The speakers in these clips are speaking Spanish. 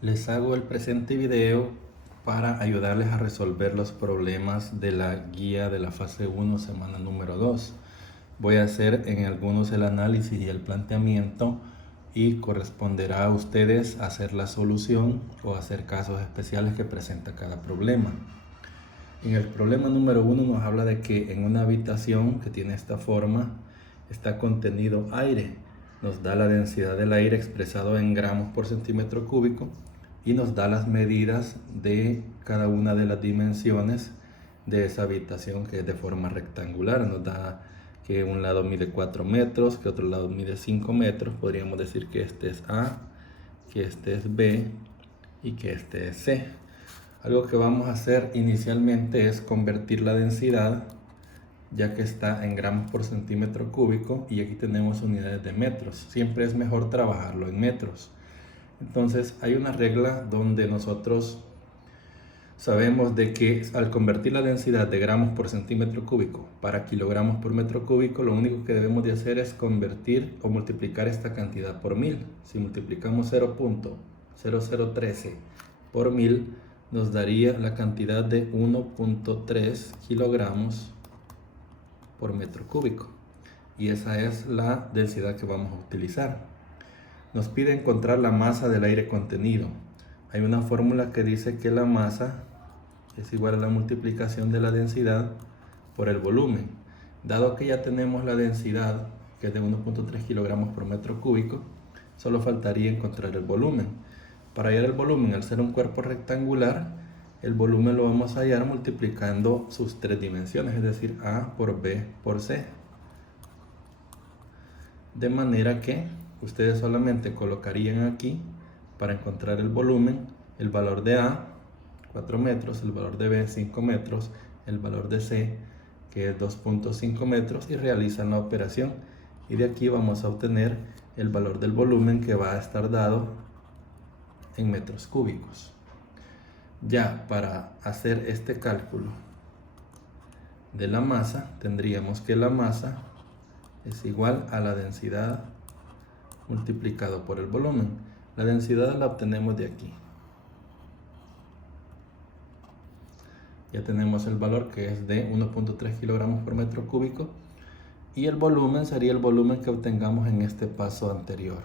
Les hago el presente video para ayudarles a resolver los problemas de la guía de la fase 1, semana número 2. Voy a hacer en algunos el análisis y el planteamiento y corresponderá a ustedes hacer la solución o hacer casos especiales que presenta cada problema. En el problema número 1 nos habla de que en una habitación que tiene esta forma está contenido aire. Nos da la densidad del aire expresado en gramos por centímetro cúbico y nos da las medidas de cada una de las dimensiones de esa habitación que es de forma rectangular. Nos da que un lado mide 4 metros, que otro lado mide 5 metros. Podríamos decir que este es A, que este es B y que este es C. Algo que vamos a hacer inicialmente es convertir la densidad, ya que está en gramos por centímetro cúbico y aquí tenemos unidades de metros. Siempre es mejor trabajarlo en metros. Entonces hay una regla donde nosotros sabemos de que al convertir la densidad de gramos por centímetro cúbico para kilogramos por metro cúbico, lo único que debemos de hacer es convertir o multiplicar esta cantidad por 1000. Si multiplicamos 0.0013 por 1000, nos daría la cantidad de 1.3 kilogramos por metro cúbico. Y esa es la densidad que vamos a utilizar. Nos pide encontrar la masa del aire contenido. Hay una fórmula que dice que la masa es igual a la multiplicación de la densidad por el volumen. Dado que ya tenemos la densidad, que es de 1.3 kilogramos por metro cúbico, solo faltaría encontrar el volumen. Para hallar el volumen, al ser un cuerpo rectangular, el volumen lo vamos a hallar multiplicando sus tres dimensiones, es decir, A por B por C. De manera que ustedes solamente colocarían aquí, para encontrar el volumen, el valor de A, 4 metros, el valor de B, 5 metros, el valor de C, que es 2.5 metros, y realizan la operación. Y de aquí vamos a obtener el valor del volumen, que va a estar dado en metros cúbicos. Ya para hacer este cálculo de la masa, tendríamos que la masa es igual a la densidad multiplicado por el volumen. La densidad la obtenemos de aquí. Ya tenemos el valor, que es de 1.3 kilogramos por metro cúbico, y el volumen sería el volumen que obtengamos en este paso anterior.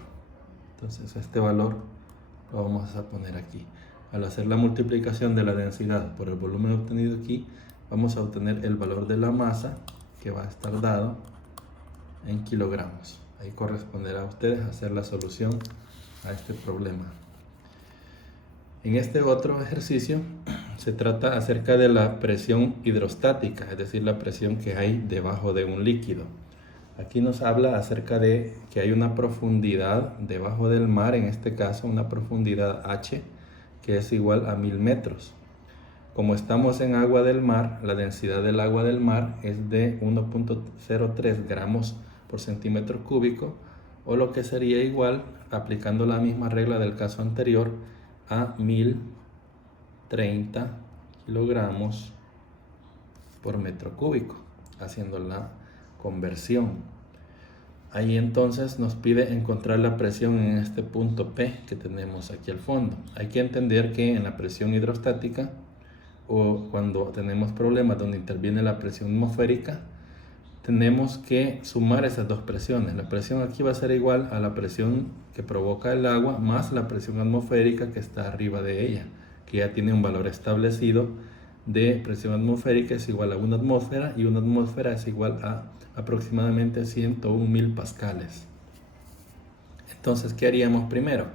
Entonces este valor lo vamos a poner aquí. Al hacer la multiplicación de la densidad por el volumen obtenido aquí, vamos a obtener el valor de la masa, que va a estar dado en kilogramos. Ahí corresponderá a ustedes hacer la solución a este problema. En este otro ejercicio se trata acerca de la presión hidrostática, es decir, la presión que hay debajo de un líquido. Aquí nos habla acerca de que hay una profundidad debajo del mar, en este caso una profundidad H, que es igual a 1000 metros. Como estamos en agua del mar, la densidad del agua del mar es de 1.03 gramos por centímetro cúbico, o lo que sería igual, aplicando la misma regla del caso anterior, a 1030 kilogramos por metro cúbico, haciendo la conversión. Ahí entonces nos pide encontrar la presión en este punto P que tenemos aquí al fondo. Hay que entender que en la presión hidrostática, o cuando tenemos problemas donde interviene la presión atmosférica, tenemos que sumar esas dos presiones. La presión aquí va a ser igual a la presión que provoca el agua más la presión atmosférica que está arriba de ella, que ya tiene un valor establecido de presión atmosférica es igual a una atmósfera, y una atmósfera es igual a aproximadamente 101.000 pascales. Entonces, ¿qué haríamos primero?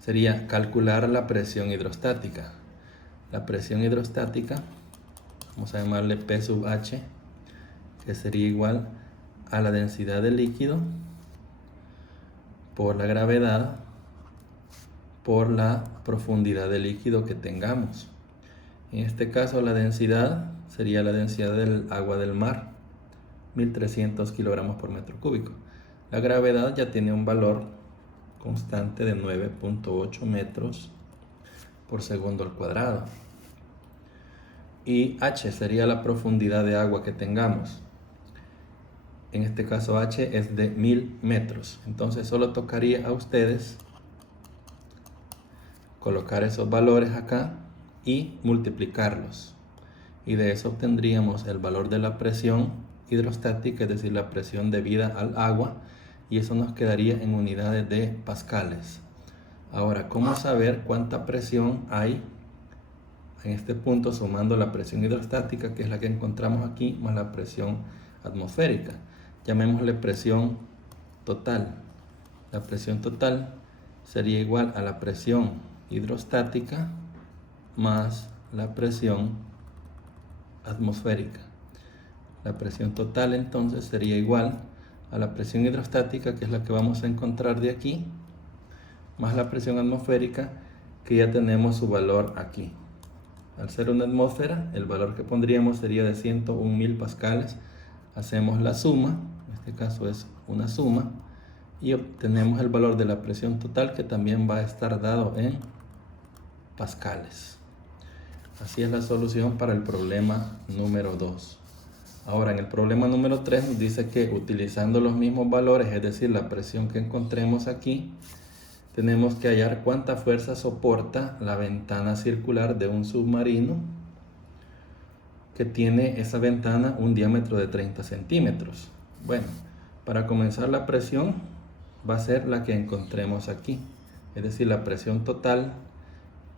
Sería calcular la presión hidrostática. La presión hidrostática, vamos a llamarle P sub H, que sería igual a la densidad del líquido por la gravedad por la profundidad del líquido que tengamos. En este caso la densidad sería la densidad del agua del mar, 1300 kilogramos por metro cúbico. La gravedad ya tiene un valor constante de 9.8 metros por segundo al cuadrado. Y H sería la profundidad de agua que tengamos. En este caso H es de 1000 metros. Entonces solo tocaría a ustedes colocar esos valores acá y multiplicarlos. Y de eso obtendríamos el valor de la presión hidrostática, es decir, la presión debida al agua, y eso nos quedaría en unidades de pascales. Ahora, ¿cómo saber cuánta presión hay en este punto sumando la presión hidrostática, que es la que encontramos aquí, más la presión atmosférica? Llamémosle presión total. La presión total sería igual a la presión hidrostática más la presión atmosférica. La presión total entonces sería igual a la presión hidrostática, que es la que vamos a encontrar de aquí, más la presión atmosférica, que ya tenemos su valor aquí. Al ser una atmósfera, el valor que pondríamos sería de 101.000 pascales. Hacemos la suma, en este caso es una suma, y obtenemos el valor de la presión total, que también va a estar dado en pascales. Así es la solución para el problema número 2. Ahora, en el problema número 3 nos dice que utilizando los mismos valores, es decir, la presión que encontremos aquí, tenemos que hallar cuánta fuerza soporta la ventana circular de un submarino que tiene esa ventana un diámetro de 30 centímetros. Bueno, para comenzar, la presión va a ser la que encontremos aquí, es decir, la presión total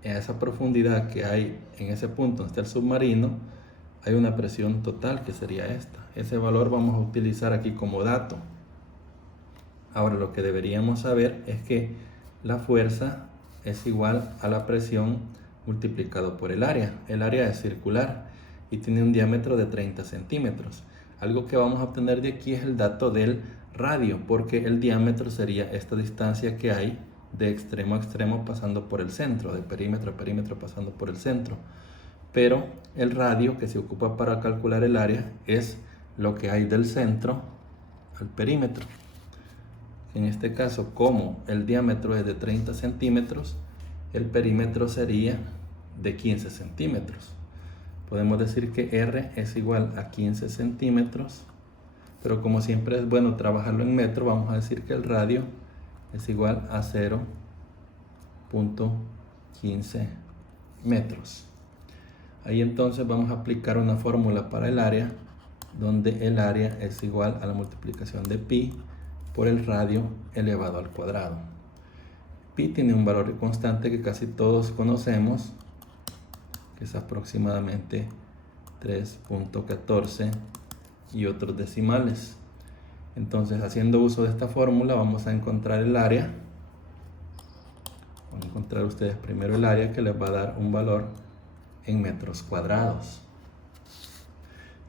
a esa profundidad que hay en ese punto donde está el submarino. Hay una presión total que sería esta. Ese valor vamos a utilizar aquí como dato. Ahora, lo que deberíamos saber es que la fuerza es igual a la presión multiplicado por el área. El área es circular y tiene un diámetro de 30 centímetros. Algo que vamos a obtener de aquí es el dato del radio, porque el diámetro sería esta distancia que hay de extremo a extremo pasando por el centro, de perímetro a perímetro pasando por el centro. Pero el radio que se ocupa para calcular el área es lo que hay del centro al perímetro. En este caso, como el diámetro es de 30 centímetros, el perímetro sería de 15 centímetros. Podemos decir que R es igual a 15 centímetros, pero como siempre es bueno trabajarlo en metro, vamos a decir que el radio es igual a 0.15 metros. Ahí entonces vamos a aplicar una fórmula para el área, donde el área es igual a la multiplicación de pi por el radio elevado al cuadrado. Pi tiene un valor constante que casi todos conocemos, que es aproximadamente 3.14 y otros decimales. Entonces, haciendo uso de esta fórmula, vamos a encontrar el área. Van a encontrar ustedes primero el área, que les va a dar un valor en metros cuadrados.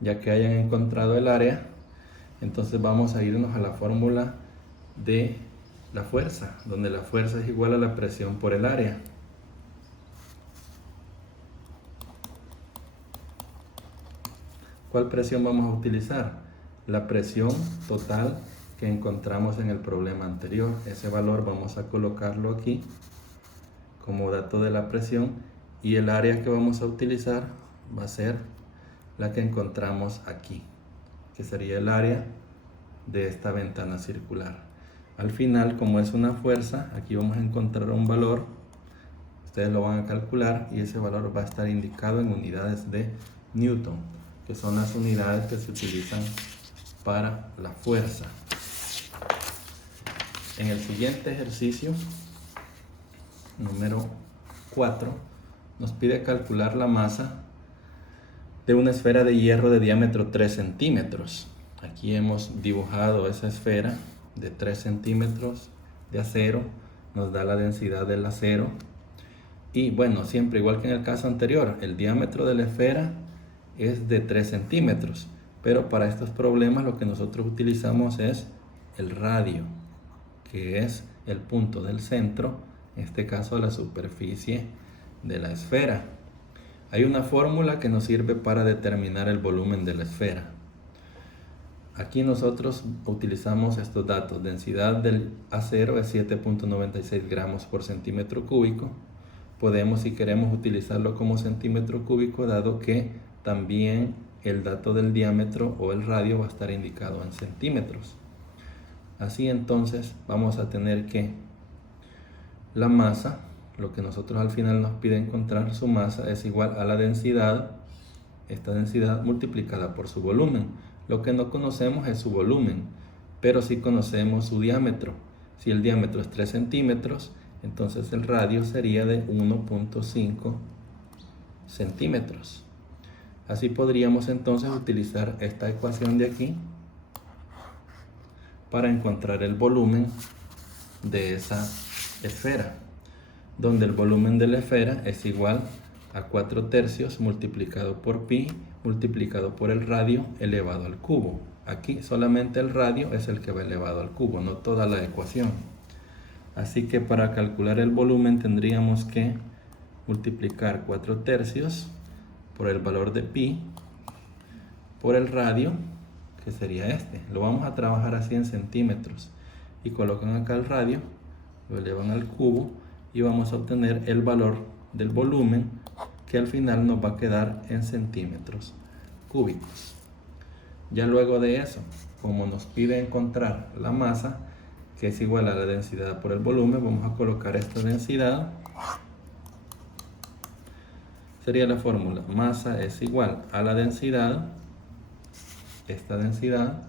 Ya que hayan encontrado el área, entonces vamos a irnos a la fórmula de la fuerza, donde la fuerza es igual a la presión por el área. ¿Cuál presión vamos a utilizar? La presión total que encontramos en el problema anterior. Ese valor vamos a colocarlo aquí como dato de la presión, y el área que vamos a utilizar va a ser la que encontramos aquí, que sería el área de esta ventana circular. Al final, como es una fuerza, aquí vamos a encontrar un valor. Ustedes lo van a calcular y ese valor va a estar indicado en unidades de Newton, que son las unidades que se utilizan para la fuerza. En el siguiente ejercicio, número 4, nos pide calcular la masa de una esfera de hierro de diámetro 3 centímetros. Aquí hemos dibujado esa esfera de 3 centímetros de acero, nos da la densidad del acero. Y bueno, siempre igual que en el caso anterior, el diámetro de la esfera es de 3 centímetros. Pero para estos problemas lo que nosotros utilizamos es el radio, que es el punto del centro, en este caso la superficie de la esfera. Hay una fórmula que nos sirve para determinar el volumen de la esfera. Aquí nosotros utilizamos estos datos. Densidad del acero es 7.96 gramos por centímetro cúbico. Podemos, si queremos, utilizarlo como centímetro cúbico, dado que también el dato del diámetro o el radio va a estar indicado en centímetros. Así entonces vamos a tener que la masa lo que nosotros al final nos pide encontrar su masa es igual a la densidad, esta densidad multiplicada por su volumen. Lo que no conocemos es su volumen, pero sí conocemos su diámetro. Si el diámetro es 3 centímetros, entonces el radio sería de 1.5 centímetros. Así podríamos entonces utilizar esta ecuación de aquí para encontrar el volumen de esa esfera, donde el volumen de la esfera es igual a 4/3 multiplicado por pi multiplicado por el radio elevado al cubo. Aquí solamente el radio es el que va elevado al cubo, no toda la ecuación. Así que para calcular el volumen tendríamos que multiplicar 4/3 por el valor de pi por el radio, que sería este. Lo vamos a trabajar así en centímetros y colocan acá el radio, lo elevan al cubo y vamos a obtener el valor del volumen, que al final nos va a quedar en centímetros cúbicos. Ya luego de eso, como nos pide encontrar la masa, que es igual a la densidad por el volumen, vamos a colocar esta densidad. Sería la fórmula: masa es igual a la densidad, esta densidad,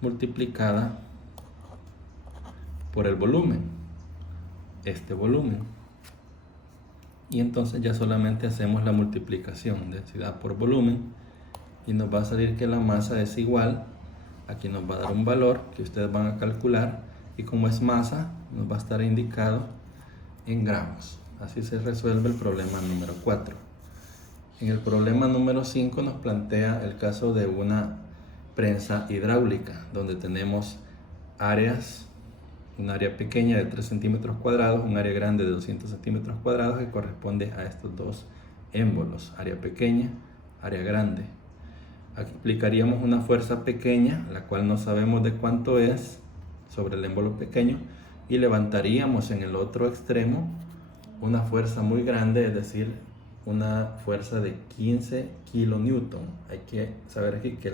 multiplicada por el volumen, este volumen. Y entonces ya solamente hacemos la multiplicación, densidad por volumen, y nos va a salir que la masa es igual, aquí nos va a dar un valor que ustedes van a calcular, y como es masa, nos va a estar indicado en gramos. Así se resuelve el problema número 4. En el problema número 5 nos plantea el caso de una prensa hidráulica, donde tenemos áreas, un área pequeña de 3 centímetros cuadrados, un área grande de 200 centímetros cuadrados, que corresponde a estos dos émbolos, área pequeña, área grande. Aquí aplicaríamos una fuerza pequeña, la cual no sabemos de cuánto es, sobre el émbolo pequeño, y levantaríamos en el otro extremo una fuerza muy grande, es decir, una fuerza de 15 kilonewton. Hay que saber aquí que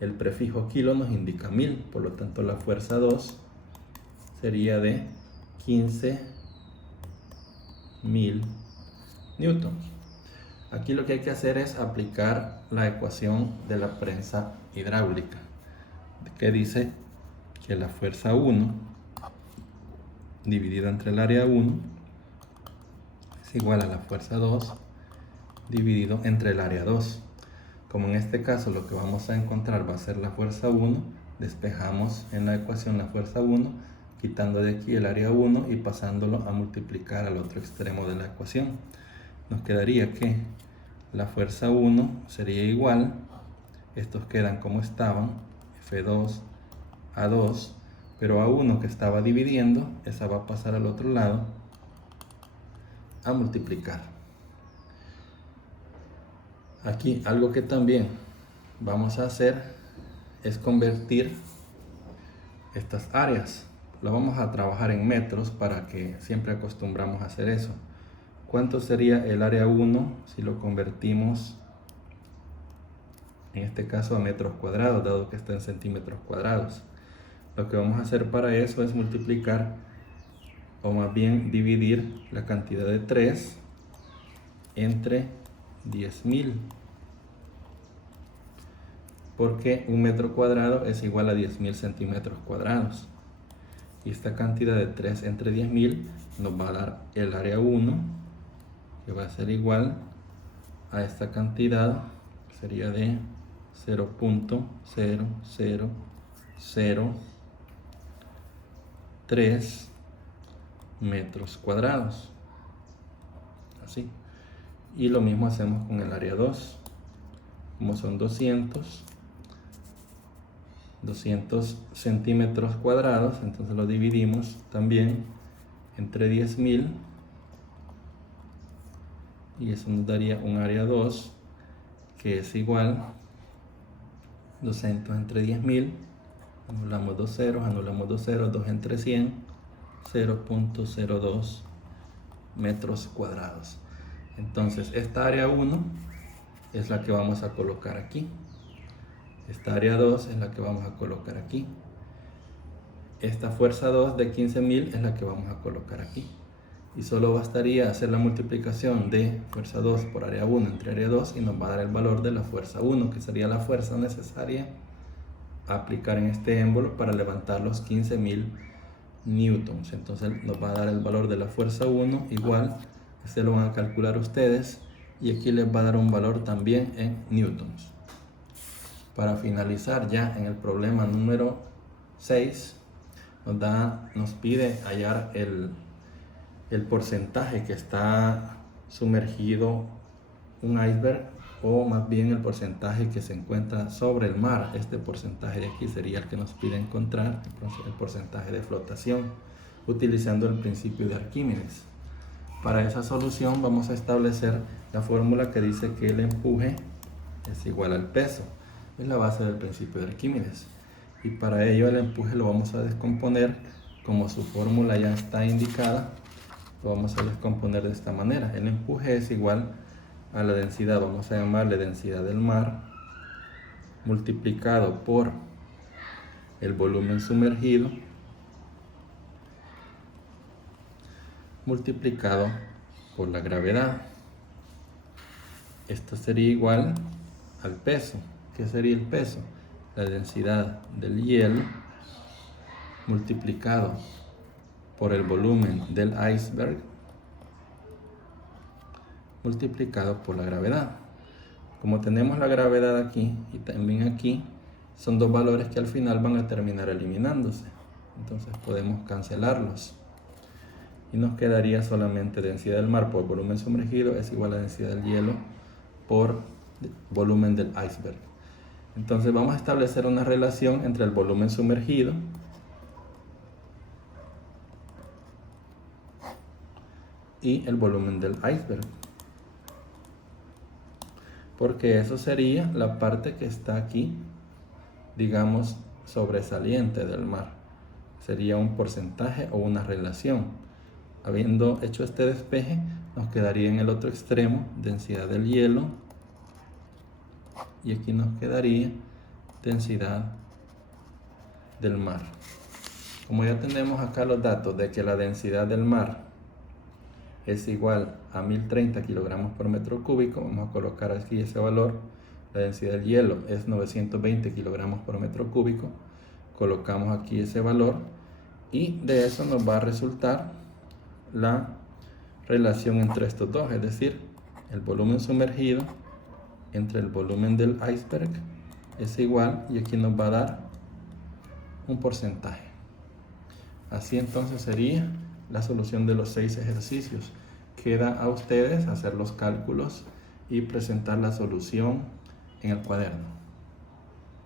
el prefijo kilo nos indica 1000, por lo tanto la fuerza 2 sería de 15.000 newtons. Aquí lo que hay que hacer es aplicar la ecuación de la prensa hidráulica, que dice que la fuerza 1 dividida entre el área 1 es igual a la fuerza 2 dividido entre el área 2. Como en este caso lo que vamos a encontrar va a ser la fuerza 1, despejamos en la ecuación la fuerza 1, quitando de aquí el área 1 y pasándolo a multiplicar al otro extremo de la ecuación. Nos quedaría que la fuerza 1 sería igual, estos quedan como estaban, F2 a 2, pero a 1 que estaba dividiendo, esa va a pasar al otro lado a multiplicar. Aquí algo que también vamos a hacer es convertir estas áreas. Lo vamos a trabajar en metros para que siempre acostumbramos a hacer eso. ¿Cuánto sería el área 1 si lo convertimos, en este caso, a metros cuadrados, dado que está en centímetros cuadrados? Lo que vamos a hacer para eso es multiplicar, o más bien dividir la cantidad de 3 entre 10.000, porque un metro cuadrado es igual a 10.000 centímetros cuadrados. Y esta cantidad de 3 entre 10.000 nos va a dar el área 1, que va a ser igual a esta cantidad, que sería de 0.0003 metros cuadrados. Así. Y lo mismo hacemos con el área 2. Como son 200 centímetros cuadrados, entonces lo dividimos también entre 10.000 y eso nos daría un área 2 que es igual 200 entre 10.000, anulamos 2 ceros, 2 entre 100, 0.02 metros cuadrados. Entonces esta área 1 es la que vamos a colocar aquí. Esta área 2 es la que vamos a colocar aquí. Esta fuerza 2 de 15.000 es la que vamos a colocar aquí. y solo bastaría hacer la multiplicación de fuerza 2 por área 1 entre área 2 y nos va a dar el valor de la fuerza 1, que sería la fuerza necesaria a aplicar en este émbolo para levantar los 15.000 newtons. Entonces nos va a dar el valor de la fuerza 1 igual, este lo van a calcular ustedes, y aquí les va a dar un valor también en newtons. Para finalizar ya en el problema número 6, nos pide hallar el porcentaje que está sumergido un iceberg, o más bien el porcentaje que se encuentra sobre el mar. Este porcentaje de aquí sería el que nos pide encontrar, el porcentaje de flotación, utilizando el principio de Arquímedes. Para esa solución vamos a establecer la fórmula que dice que el empuje es igual al peso. Es la base del principio de Arquímedes. Y para ello el empuje lo vamos a descomponer, como su fórmula ya está indicada, lo vamos a descomponer de esta manera. El empuje es igual a la densidad, vamos a llamarle densidad del mar, multiplicado por el volumen sumergido, multiplicado por la gravedad. Esto sería igual al peso. ¿Qué sería el peso? La densidad del hielo multiplicado por el volumen del iceberg multiplicado por la gravedad. Como tenemos la gravedad aquí y también aquí, son dos valores que al final van a terminar eliminándose. Entonces podemos cancelarlos. Y nos quedaría solamente densidad del mar por volumen sumergido es igual a densidad del hielo por volumen del iceberg. Entonces vamos a establecer una relación entre el volumen sumergido y el volumen del iceberg, porque eso sería la parte que está aquí, digamos, sobresaliente del mar. Sería un porcentaje o una relación. Habiendo hecho este despeje, nos quedaría en el otro extremo densidad del hielo, y aquí nos quedaría densidad del mar. Como ya tenemos acá los datos de que la densidad del mar es igual a 1030 kilogramos por metro cúbico, vamos a colocar aquí ese valor. La densidad del hielo es 920 kilogramos por metro cúbico, colocamos aquí ese valor, y de eso nos va a resultar la relación entre estos dos, es decir, el volumen sumergido entre el volumen del iceberg es igual, y aquí nos va a dar un porcentaje. Así entonces sería la solución de los 6 ejercicios. Queda a ustedes hacer los cálculos y presentar la solución en el cuaderno.